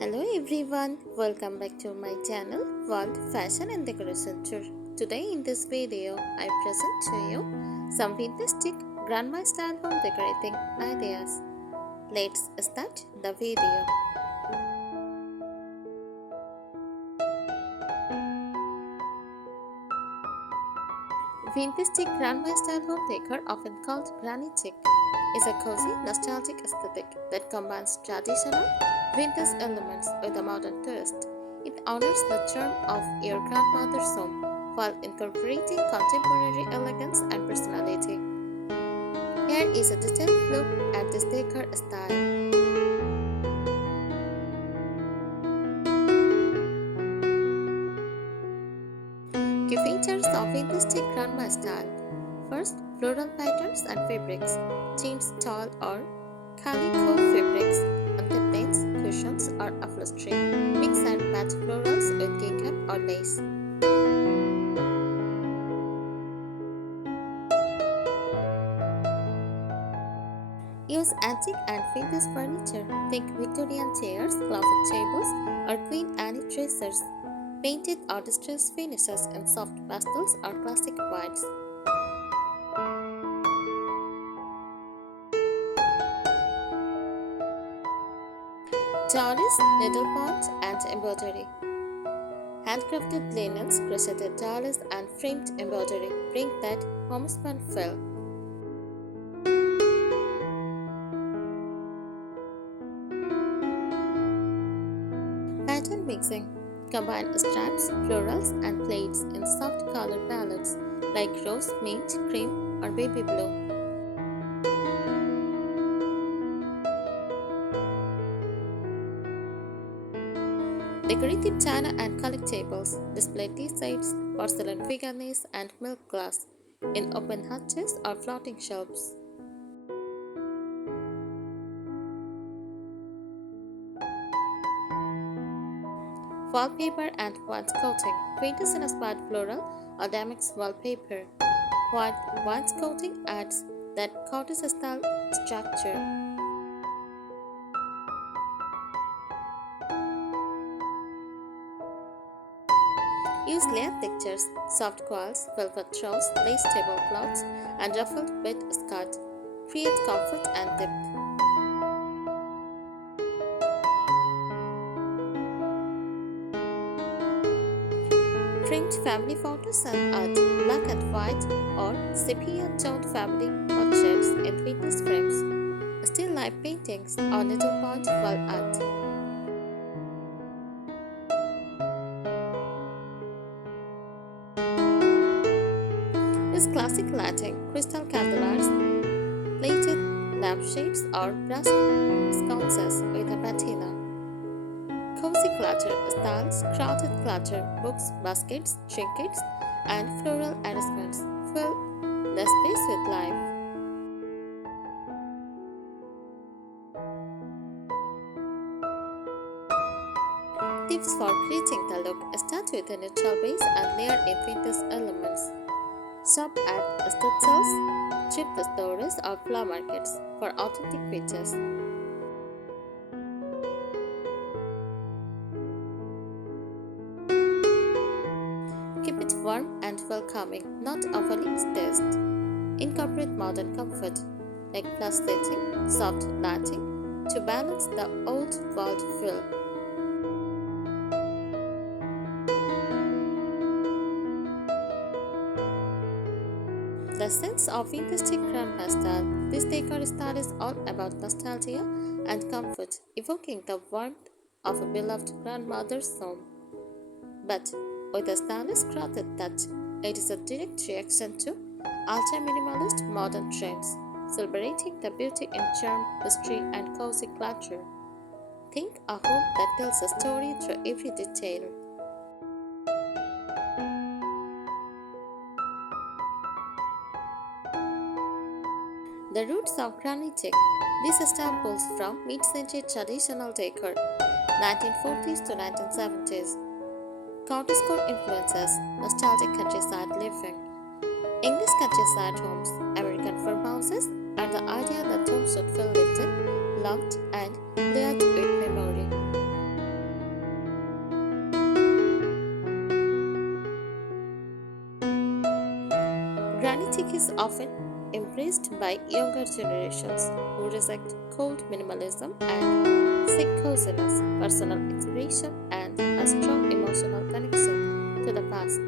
Hello everyone, welcome back to my channel World Fashion and Decoration Tour. Today in this video, I present to you some fantastic grandma style home decorating ideas. Let's start the video. Fantastic grandma style home decor, often called Granny Chic, is a cozy, nostalgic aesthetic that combines traditional vintage elements with a modern twist. It honors the charm of your grandmother's home while incorporating contemporary elegance and personality. Here is a detailed look at this decor style. Key features of fantastic grandma style. First, floral patterns and fabrics. Jeans, tall or calico fabrics on curtains, cushions, or upholstery. Mix and match florals with gingham or lace. Use antique and vintage furniture. Think Victorian chairs, closet tables, or Queen Anne dressers. Painted or distressed finishes in soft pastels or classic whites. Dowries, needlepoint, and embroidery. Handcrafted linens, crocheted dowries, and framed embroidery bring that homespun feel. Pattern mixing. Combine stripes, florals, and plates in soft color palettes like rose, mint, cream, or baby blue. Decorative china and collectibles. Display tea sets, porcelain figurines, and milk glass in open hutches or floating shelves. Wallpaper and wainscoting. Vintage-inspired floral or damask wallpaper. White wainscoting adds that cottage-style structure. Use layered textures, soft quills, velvet throws, lace tablecloths, and ruffled bed skirts. Create comfort and depth. Framed family photos and art, black and white or sepia-toned family portraits in vintage frames, still life paintings or needlepoint wall art. Use classic lighting, crystal candelabras, plated lampshades, or brass sconces with a patina. Cozy clutter styles, crowded clutter, books, baskets, trinkets, and floral arrangements fill the space with life. Tips for creating the look. Start with a neutral base and layer in vintage elements. Shop at estate sales, thrift stores, or flower markets for authentic pieces. Keep it warm and welcoming, not overly staged. Incorporate modern comfort like plush seating, soft lighting to balance the old world feel. The sense of fantastic grandma style. This decor style is all about nostalgia and comfort, evoking the warmth of a beloved grandmother's home. But with a stylish crafted touch, it is a direct reaction to ultra-minimalist modern trends, celebrating the beauty in charm, history, and cozy clutter. Think a home that tells a story through every detail. The roots of Granny Chic. This style pulls from mid-century traditional decor, 1940s to 1970s. Cottagecore influences, nostalgic countryside living. English countryside homes, American farmhouses, and the idea that homes should feel lived in, loved, and layered with memory. is often embraced by younger generations who reject cold minimalism and seek coziness, personal expression, and a strong emotional connection to the past.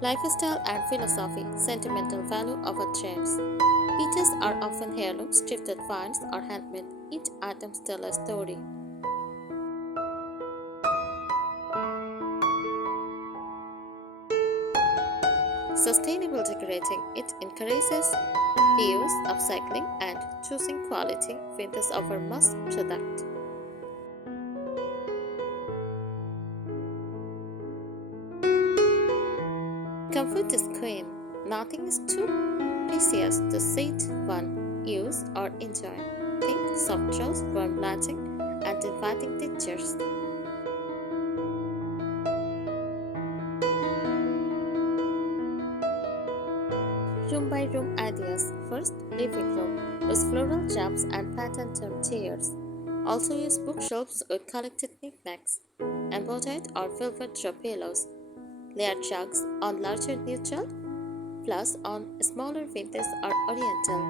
Lifestyle and philosophy, sentimental value over trends. Pieces are often heirlooms, thrifted finds, or handmade. Each item tells a story. Sustainable decorating, it encourages reuse, upcycling, and choosing quality vintage over mass product. Comfort is queen. Nothing is too precious to sit, one, use, or enjoy. Think soft throws, warm lighting, and inviting textures. Room by room ideas. First, living room. Use floral jams and pattern turned chairs. Also use bookshelves with collected knickknacks, embroidered or velvet throw pillows, layered jugs on larger neutral, plus on smaller vintage or oriental.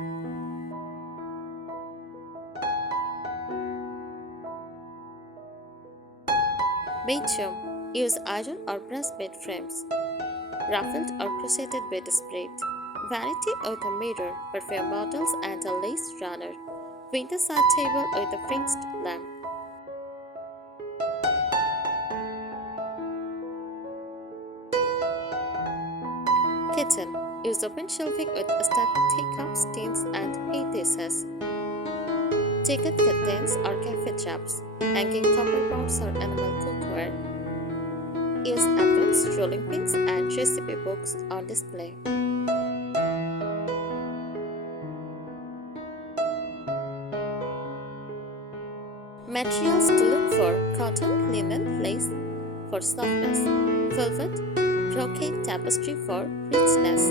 Bedroom. Use iron or brass bed frames, ruffled or crocheted bedspread. Vanity with a mirror, perfume bottles, and a lace runner. Winter side table with a fringed lamp. Kitchen. Use open shelving with stacked teacups, tins, and tea dishes. Ticket curtains or cafe traps. Hanging copper pots or animal cookware. Use aprons, rolling pins, and recipe books on display. Materials to look for: cotton, linen, lace for softness, velvet, brocade, tapestry for richness,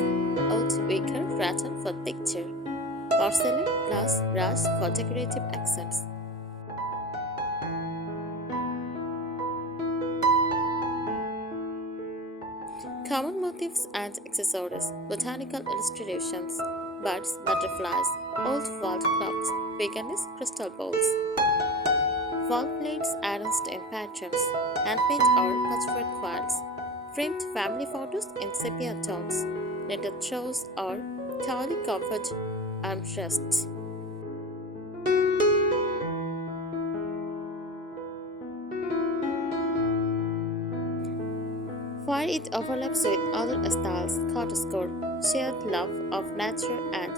oud, wicker, rattan for texture, porcelain, glass, brass for decorative accents. Common motifs and accessories: botanical illustrations, birds, butterflies, old wall clocks, veganist crystal bowls. Wall plates arranged in patterns, handmade or patchwork quilts, framed family photos in sepia tones, knitted throws or tawny covered armrests. While it overlaps with other styles, Cottagecore, shared love of nature and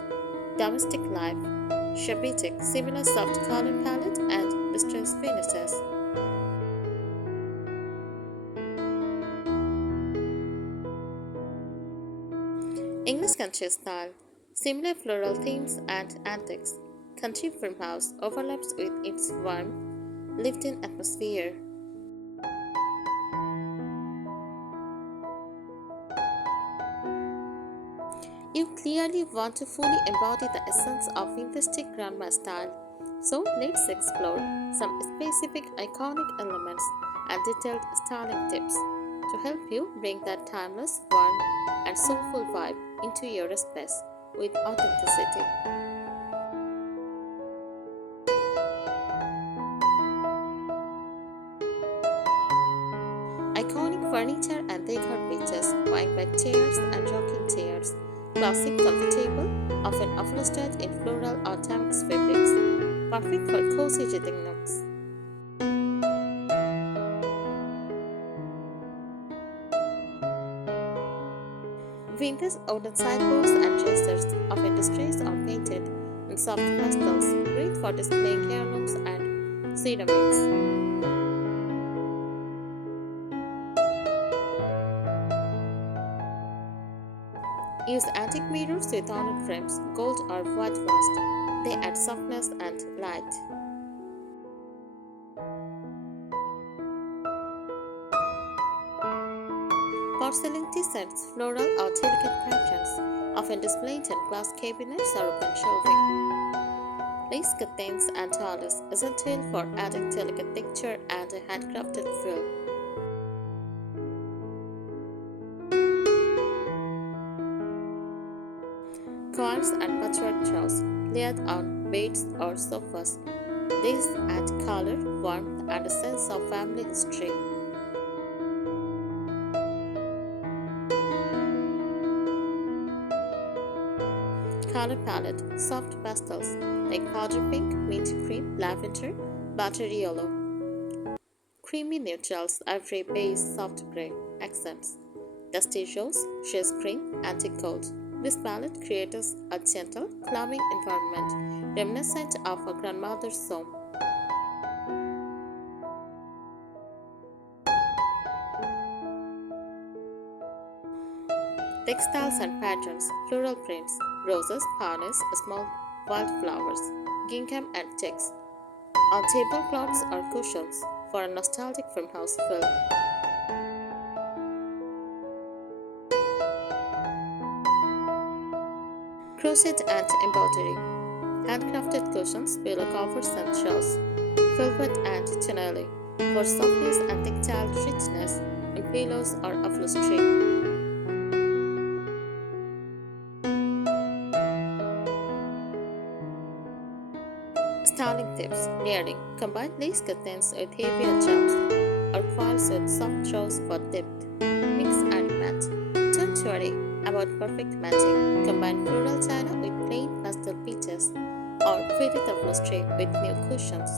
domestic life. Shabby, similar soft color palette and distressed finishes. English country style, similar floral themes and antiques. Country farmhouse overlaps with its warm, lived-in atmosphere. You clearly want to fully embody the essence of vintage grandma style. So let's explore some specific iconic elements and detailed styling tips to help you bring that timeless, warm, and soulful vibe into your space with authenticity. Iconic furniture and decor pieces, wine-back chairs and rocking chairs. Classic, comfortable, often upholstered in floral or damask fabrics, perfect for cozy reading nooks. Vintage wooden sideboards and dressers, often distressed or painted in soft pastels, great for displaying heirlooms and ceramics. Use antique mirrors with honored frames, gold or whitewashed. They add softness and light. Porcelain tea sets, floral or delicate patterns, often displayed in glass cabinets or open shelving. Lace curtains and talis is a tool for adding delicate texture and a handcrafted feel. Quilts and patchwork throws layered on beds or sofas. These add color, warmth, and a sense of family history. Color palette soft pastels like powder pink, mint cream, lavender, buttery yellow. Creamy neutrals, ivory beige, soft gray accents. Dusty rose, sheer cream, antique gold. This palette creates a gentle, calming environment reminiscent of a grandmother's home. Textiles and patterns, floral prints, roses, peonies, small wildflowers, gingham and checks. On tablecloths or cushions for a nostalgic farmhouse feel. Crochet and embroidery. Handcrafted cushions, pillow covers and throws. Velvet and chenille for softness and tactile richness in pillows or upholstery. Styling tips: layering. Combine lace curtains with heavier jumps or quilts with soft throws for depth. Mix and match. Don't worry about perfect matching. Combine floral china with plain pastel peaches or faded upholstery with new cushions.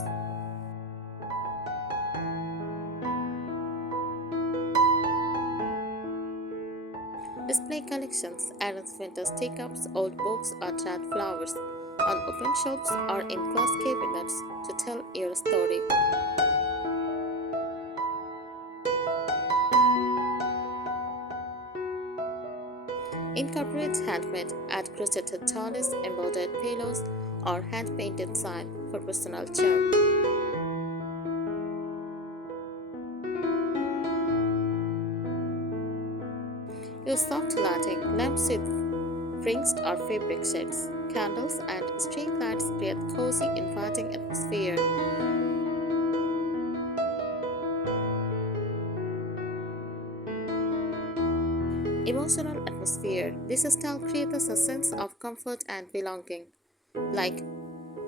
Display collections, arrange vintage teacups, old books, or dried flowers on open shelves or in glass cabinets to tell your story. Incorporate handmade, add crocheted talis, embroidered pillows, or hand-painted sign for personal charm. Use soft lighting, lamps with rings or fabric shades, candles, and string lights create cozy, inviting atmosphere. Emotional atmosphere. This style creates a sense of comfort and belonging, like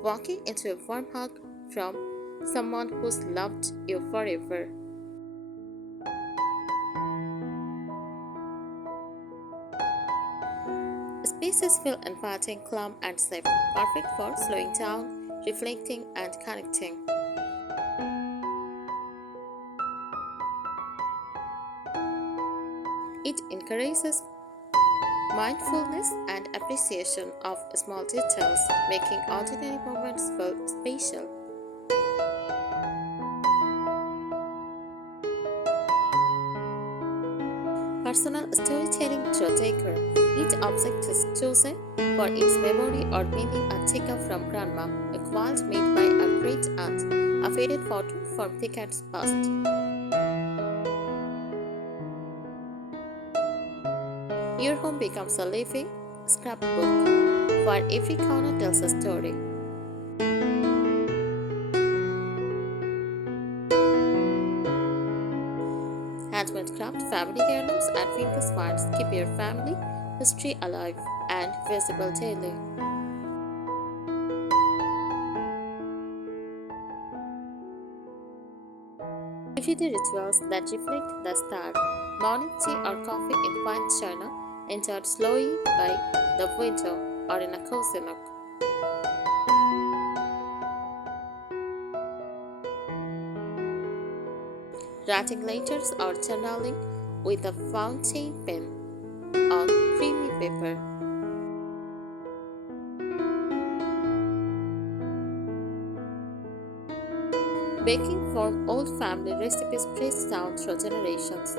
walking into a warm hug from someone who's loved you forever. Spaces feel inviting, calm, and safe, perfect for slowing down, reflecting, and connecting. It encourages mindfulness and appreciation of small details, making ordinary moments feel special. Personal storytelling through decor. Each object is chosen for its memory or meaning: a teacup from grandma, a quilt made by a great aunt, a faded photo from decades past. Your home becomes a living scrapbook where every corner tells a story. Handmade craft, family heirlooms, and vintage finds keep your family history alive and visible daily. Everyday rituals that reflect the style. Morning tea or coffee in fine china, enjoyed slowly by the window or in a cozy nook. Writing letters or journaling with a fountain pen on creamy paper. Baking from old family recipes passed down through generations.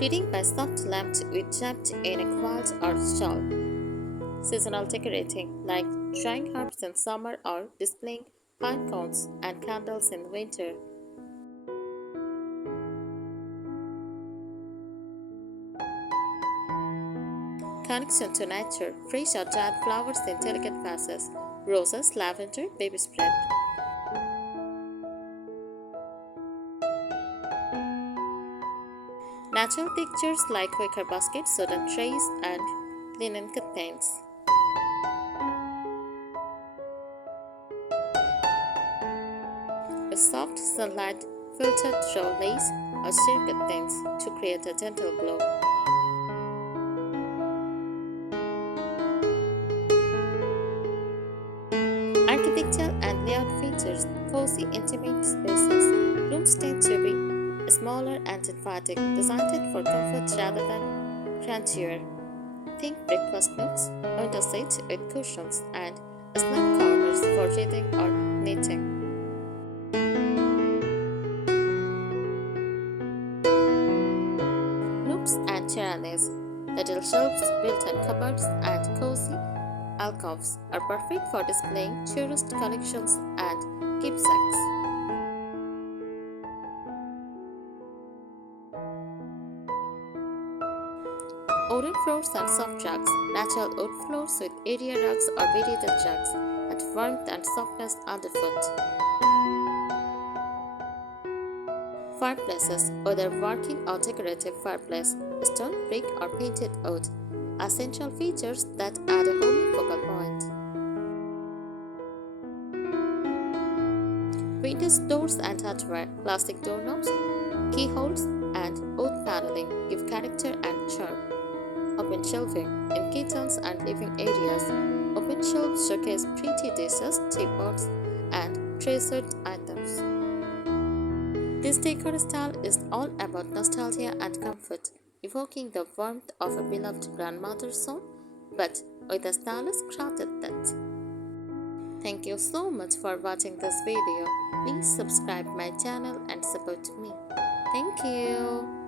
Reading by soft lamp wrapped in a quilt or shawl. Seasonal decorating, like drying herbs in summer or displaying pine cones and candles in winter. Connection to nature, fresh or dried flowers in delicate vases, roses, lavender, baby spread. Natural textures like wicker baskets, wooden trays, and linen curtains. A soft sunlight filtered through lace or silk curtains to create a gentle glow. Architectural and layout features cozy, intimate spaces. Rooms tend to be smaller and inviting, designed for comfort rather than grandeur. Think breakfast nooks, window seats with cushions, and snug corners for reading or knitting. Nooks and tyrannies, little shelves, built-in cupboards, and cozy alcoves are perfect for displaying tourist collections and keepsakes. Wooden floors and soft rugs, natural wood floors with area rugs or beaded rugs, and warmth and softness underfoot. Fireplaces, whether working or decorative fireplace, stone, brick, or painted wood, are essential features that add a homey focal point. Windows, doors, and hardware, plastic doorknobs, keyholes, and wood paneling give character and charm. Open shelving in kitchens and living areas. Open shelves showcase pretty dishes, teapots, and treasured items. This decor style is all about nostalgia and comfort, evoking the warmth of a beloved grandmother's home, but with a stylish crafted touch. Thank you so much for watching this video. Please subscribe my channel and support me. Thank you.